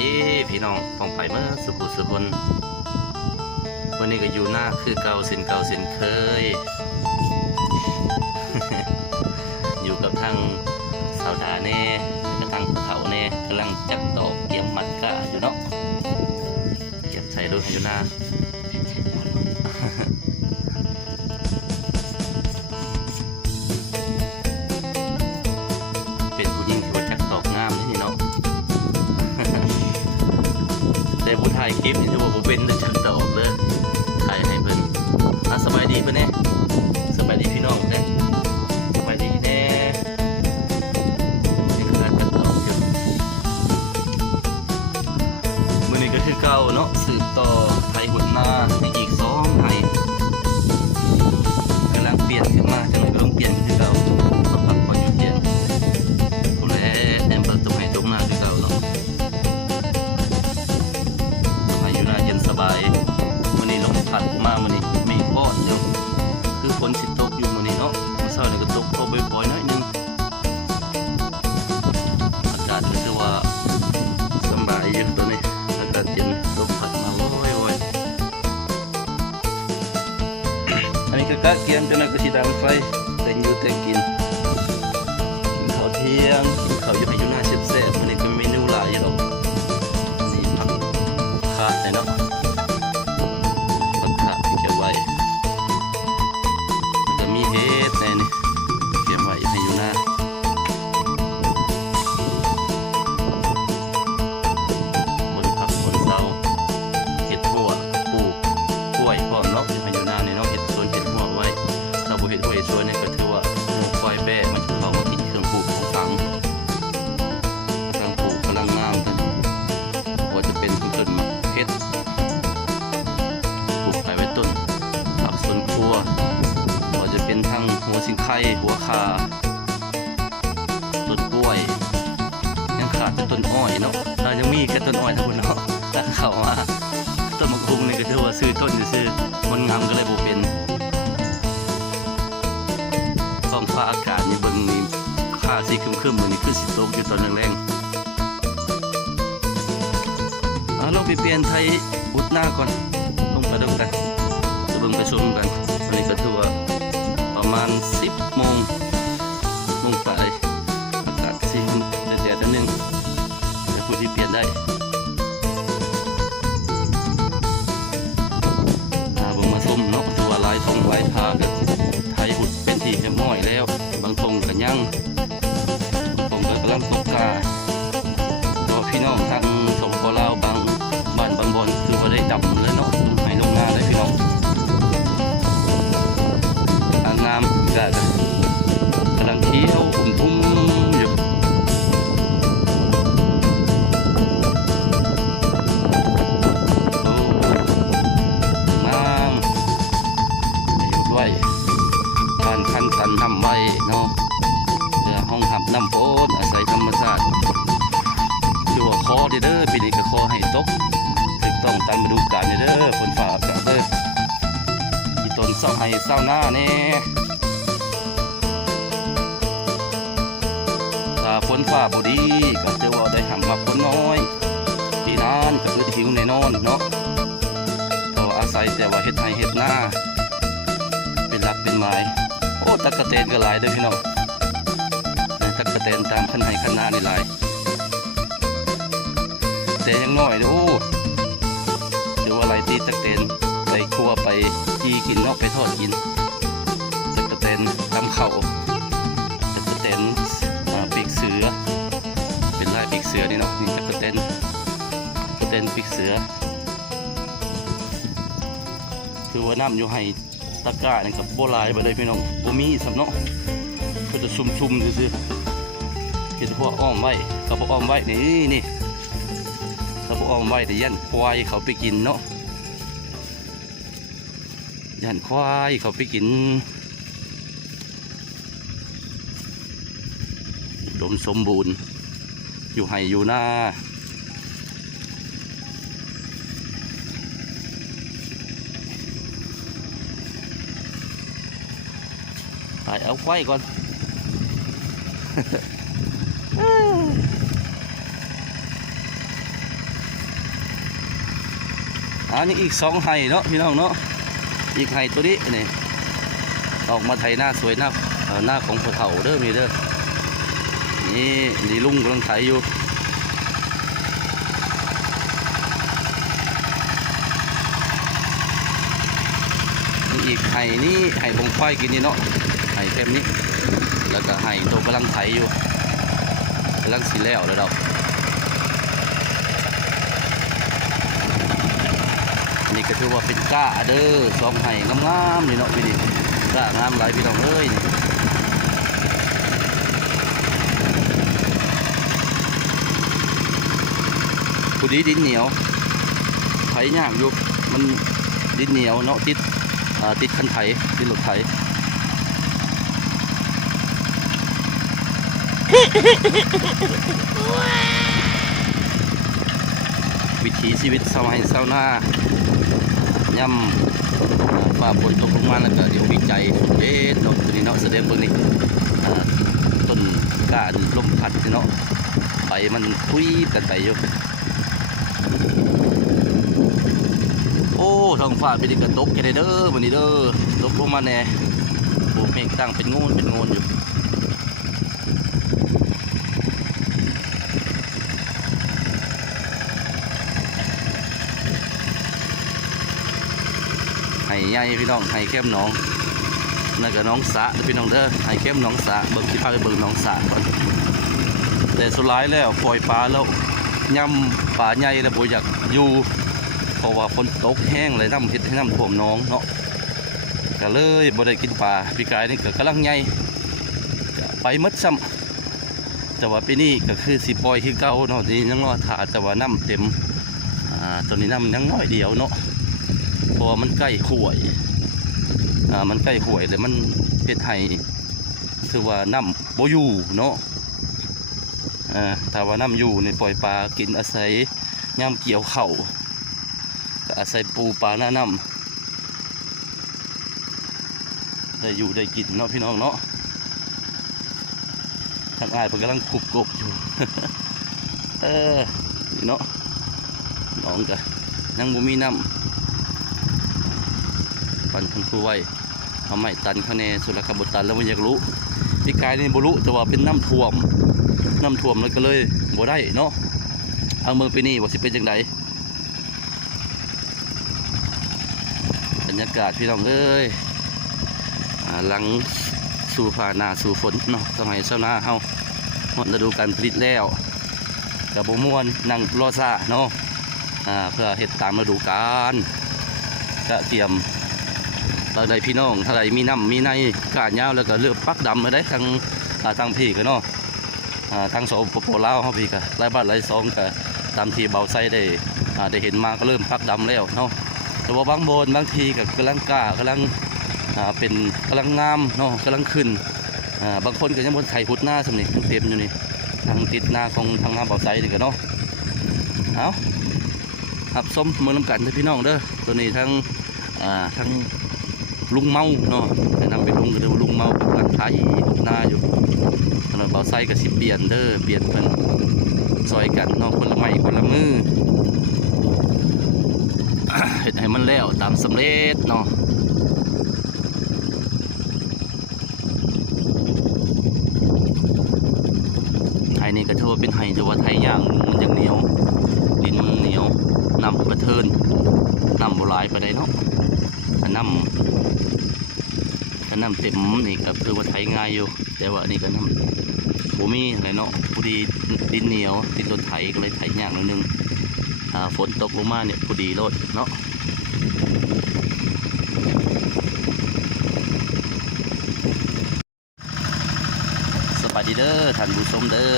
ดีพี่น้องปองไปเมื่อสุขุสุคนวันนี้ก็อยู่หน้าคือเก่าสินเก่าสินเคย อยู่กับทางสาวดาเน่กับทางเฒ่าเน่กำลังจับตอกเกี่ยมมัดกะอยู่เนาะเก็บใส่รถอยู่หน้า ก็กะเกียมจนนั้นก็สิดังไฟแต่งอยู่แต่งกินกินข้าวเที่ยง ท้องฟ้าอากาศนี่เบิ่งนี่ค่าสีครึมๆเหมือนี่คือสิตกอยู่ตอนแรงๆเอาลงไปเปลี่ยนไทยอุดหน้าก่อนลงไปดูกันจะเบิ่งไปชมกันวันนี้ก็ตัวาประมาณ 10โมงโมงไปอากาศสีแดดๆนิดนึงแต่ผู้ที่เปลี่ยนได้างามกำลังเที่ยวอุ่มทุ่มอยู่โอ้งามเดี๋ยวด้วยการคันสันทำไว้เนาะเรือห้องหับน้ำโพนอาศัยธรรมชาติคือว่าคอเด้อปีนี้ก็คอให้ตกถูกต้องตามฤดูกาลเด้อฝนฟ้าอากาศเด้อต้นเศร้าให้เศร้าหน้าแน่าฝนฟ้าบ่ดีก็จะว่าได้หำมาฝนน้อยปีนั้นก็คือหิวแน่นอนเนาะเพราะอาศัยแต่ว่าเฮ็ดให้เฮ็ดหน้า เป็นหลักเป็นหมายโอ้ตะกะเตนก็หลายเด้อพี่น้องตะกะเตนตามขันให้ขันหน้านี่หลายแต่ยังน้อยด้อโอ้เดี๋ยวว่าอะไรตีตะเตนไปครัวไปจีกินนอกไปทอดกินตะเตนทำเข่า เตนปีกเสือ คือว่าน้ำอยู่ให้ตะกร้านี่กับโบราณไปเลยพี่น้องโบมีสำเนาะก็จะชุ่มๆซื่อๆเห็นพวกอ้อมไว้กับพวกอ้อมไว้นี่นี่ถ้าพวกอ้อมไว้แต่ยันควายเขาไปกินเนาะยันควายเขาไปกินดมสมบูรณ์ อยู่ให้อยู่หน้า ไฟก่อนอันนี้อีกสองไห่เนาะพี่น้องเนาะอีกไห่ตัวนี้นี่ออกมาไถหน้าสวยหน้าหน้าของเผาเด้อมีเด้อนี่นี่ลุงกำลังไถอยู่ อีกไห่นี่ไห่บงควายกินนี่เนาะไห่เต็มนี้แล้วก็ไห่ตัวกำลังไถอยู่กำลังสีแล้วเลยดอกนี่ก็ถือว่าเป็นก้าเด้อสองไห้งามๆนี่เนาะพี่ดิก้างามหลายพี่น้องเอ้ยนี่ผู้ดีดินเหนียวไถยากอยู่มันดินเหนียวเนาะติด ติดคันไถติดรถไถวิถีชีวิตสมัยเศร้าหน้าย่ำฝ่าฝนตกลงมาแล้วก็เดี๋ยววิจัยเอ๊ะเนาะตัวนี้เนาะแสดงเบิ่งนี่อ่าต้นกล้าลมพัดนี่เนาะใบมันคุยกันไปอยู่ โอ้ท้องฟ้าเป็นกระตกกันเด้อวันนี้เด้อตกลงมาแน่โอ้เมฆตั้งเป็นงูเป็นงูอยู่ไห้ใหญ่พี่น้องไห้เข้มหน้องนั่นก็น้องสะเด้อพี่น้องเด้อไห้เข้มหน้องสะเบิ่งสิพาไปเบิ่งหน้องสะก่อนแต่สุดท้ายแล้วปล่อยปลาแล้วย่ำปลาใหญ่แล้วบ่อยากอยู่ เพราะว่าฝนตกแห้งเลยน้ำเฮ็ดให้น้ำท่วมน้องเนาะก็เลยบ่ได้กินปลาพี่กายนี่ก็กำลังใหญ่ไปมดซ้ำแต่ว่าปีนี้ก็คือสิปล่อยคือเก่าเนาะนี่ยังรอถาแต่ว่าน้ำเต็มอ่าตัวนี้น้ำยังน้อยเดียวเนาะเพราะมันใกล้ห่วยอ่ามันใกล้ห่วยเลยมันเฮ็ดให้คือว่าน้ำบ่อยู่เนาะอ่าถ้าว่าน้ำอยู่ในปล่อยปลากินอาศัยยามเกี่ยวเข่า ก็อาศัยปูปลาหน้าน้ำได้อยู่ได้กินเนาะพี่น้องเนาะทางอายเพิ่นกำลังขุบกบอยู่ เออเนาะน้องกะยังบ่มีน้ำปั่นคุณครูไว้เอาไม้ตันเขาแน่สุรคบตันแล้วมันอยากรู้พี่กายนี่บ่รู้แต่ว่าเป็นน้ำท่วมน้ำท่วมแล้วก็เลยบ่ได้เนาะทางเมืองปีนี้ว่าสิเป็นจังได รยากาศพี่น้องเอ้ยหลังสู่ผ่าหนาสู่ฝนเนาะสมัยเช้าหน้าเฮาหมดฤดูการผลิตแล้วกับบม่วนนั่งรอซาเนาะเพื่อเฮ็ดตามฤดูกาลก็เตรียมตอนใดพี่น้องถ้าใดมีน้ำมีในกาดยาวแล้วก็เลือกปักดำมาได้ทางทางพี่ก็เนาะทางสปปลาวเฮาพี่ก็หลายบ้านหลายซองก็ตามที่เบาไซได้ได้เห็นมาก็เริ่มปักดำแล้วเนาะ แต่ว่าบางโบนบางทีก็กำลังกล้ากำลังเป็นกำลังงามเนาะกำลังขึ้นบางคนก็ยังบนไข่หุดหน้าสำนี่ยังเต็มอยู่นี่ทางติดหน้าของทางน้ำเบาไซนี่ก็เนาะเอาหับส้มเมืองลำกันเด้อพี่น้องเด้อตัวนี้ทั้งทั้งลุงเมาเนาะแต่นำไปลุงก็เรียกว่าลุงเมาเป็นกำลังไทยหุดหน้าอยู่ถนนเบาไซก็สิเปลี่ยนเด้อเปลี่ยนเป็นซอยกันเนาะคนละไม้คนละมือ เห็ดให้มันแล้วตามสำเร็จเนาะไห้นี่ก็ถือว่าเป็นไห้ถือว่าไทยย่างมันยังเหนียวดินมันเหนียวน้ำกระเทินน้ำโบราณไปได้เนาะถ้าน้ำถ้าน้ำเต็มนี่ก็คือว่าไทยง่ายอยู่ แต่ว่านนี้ก็น้ำบ่มีอะไรเนาะพอดีดินเหนียวติดรถไถก็เลยไถย่ากนิดนึง อ่าฝนตกลงมาเนี่ยพอดีรถเนาะสบายดีเด้อท่านผู้ชมเด้อ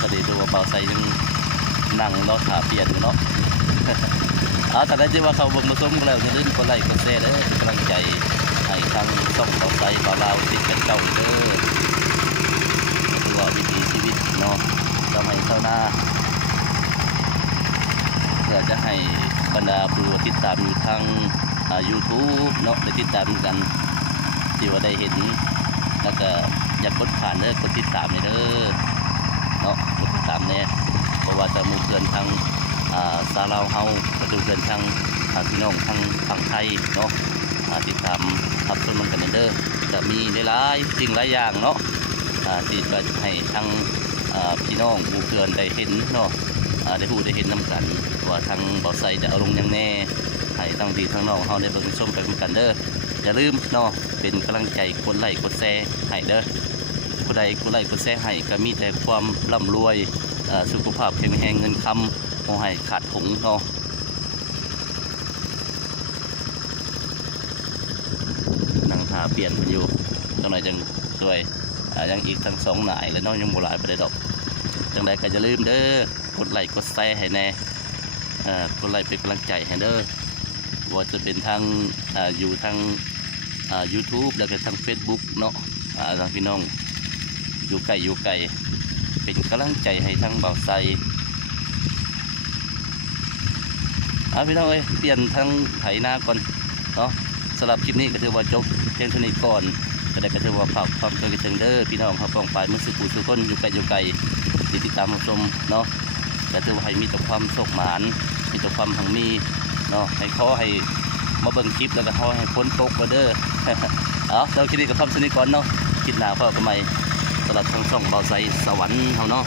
ตอนนี้ตัวเบาใส่ยังนั่งรอขาเปลี่ยนเนาะเอาแต่ได้ที่ว่าเขาบ่มาส้มกันแล้วอย่าลืมกดไลค์กดแชร์เด้อกำลังใจให้ทางช่องเบาใส่เบาลาติดกันเก่าเด้อว่าวิถีชีวิตเนาะทำให้เท่าหน้า เพื่อ จะให้บรรดาผู้ติดตามอยู่ทางอ่า YouTube เนาะได้ติดตามกันที่ว่าได้เห็น แล้วก็อยากกดผ่านเด้อกดติดตามเด้อเนาะกดติดตามเนี่ยเพราะว่าจะมู่เพื่อนทางอ่าลาวเฮาก็ดูเพื่อนทางพี่น้องทางฝั่งไทยเนาะติดตามรับชมมันกันเด้อจะมีหลายๆสิ่งหลายอย่างเนาะที่จะให้ทางพี่น้องมู่เพื่อนได้เห็นเนาะ ได้ผู้ได้เห็นนํกัน ว่าทางเบาไซจะเอาลงยังแน่ให้ทั้งพี่ทั้งน้องเฮาได้เบิ่งชมไปด้วยกันเด้ออย่าลืมเนาะเป็นกำลังใจกดไลค์กดแชร์ให้เด้อผู้ใดผู้ใดผู้แซ่ให้ก็มีแต่ความร่ำรวยสุขภาพแข็งแรงเงินคำโมให้ขาดถุงเนาะนั่งทาเปลี่ยนมันอยู่จังไหนจังสวยยังอีกทั้งสองหน่ายแล้วเน้องยังโบราณไปได้ดอกจังใดก็จะลืมเด้อ กดไลค์กดแชร์ให้แน่อ่อกดไลค์เป็นกำลังใจให้เด้อว่าจะเป็นทางอ่าอยู่ทางอ่า YouTube แล้วก็ทาง Facebook เนาะอ่าทางพี่น้องอยู่ไกลอยู่ไกลเป็นกำลังใจให้ทั้งเบาไซเอาพี่น้องเอ้ยเปลี่ยนทั้งไถนาก่อนเนาะสำหรับคลิปนี้ก็ถือว่าจบเพียงเท่านี้ก่อนก็ได้ก็ถือว่าฝากความช่วยเหลือถึงเด้อพี่น้องเขาป้องไปมือสืบผู้สืบคนอยู่ไกลอยู่ไกลติดตามชมเนาะ ก็ถือว่าให้มีแต่ความโศกหมานมีแต่ความหังมีเนาะให้ขอให้มาเบิ่งคลิปแล้วก็ขอให้พ้นตกมาเด้อเอาเราคิดดีกับความสนิทก่อนเนาะคิดหนาเพ่อทำไมสำหรับทั้งสองเบาใสสวรรค์เขาเนาะ